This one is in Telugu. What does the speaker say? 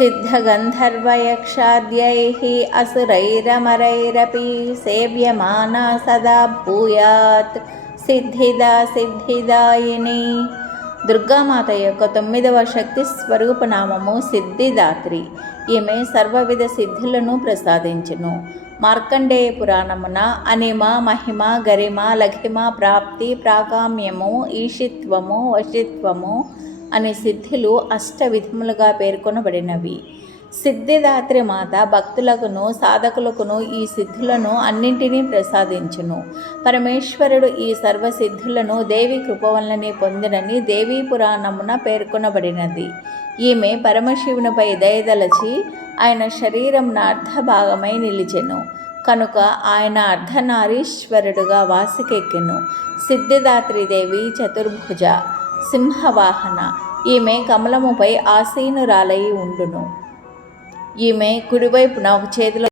सिद्धगन्धर्वयक्षाद्यैः असुरैरमरैरपि सेव्यमाना सदा भूयात् సిద్ధిదా సిద్ధిదాయిని. దుర్గామాత యొక్క 9వ శక్తి స్వరూపనామము సిద్ధిదాత్రి. ఈమె సర్వవిధ సిద్ధులను ప్రసాదించును. మార్కండేయ పురాణమున అనిమ, మహిమ, గరిమ, లఘిమ, ప్రాప్తి, ప్రాకామ్యము, ఈషిత్వము, వశిత్వము అనే సిద్ధులు 8 విధములుగా పేర్కొనబడినవి. సిద్ధిదాత్రి మాత భక్తులకును సాధకులకును ఈ సిద్ధులను అన్నింటినీ ప్రసాదించును. పరమేశ్వరుడు ఈ సర్వసిద్ధులను దేవి కృప వలననే పొందినని దేవీ పురాణమున పేర్కొనబడినది. ఈమె పరమశివునిపై దయదలచి ఆయన శరీరమున అర్ధభాగమై నిలిచెను కనుక ఆయన అర్ధనారీశ్వరుడుగా వాసికెక్కెను. సిద్ధిదాత్రిదేవి చతుర్భుజ, సింహవాహన. ఈమె కమలముపై ఆసీనురాలై ఉండును. ఈమె కుడివైపున ఒక చేతిలో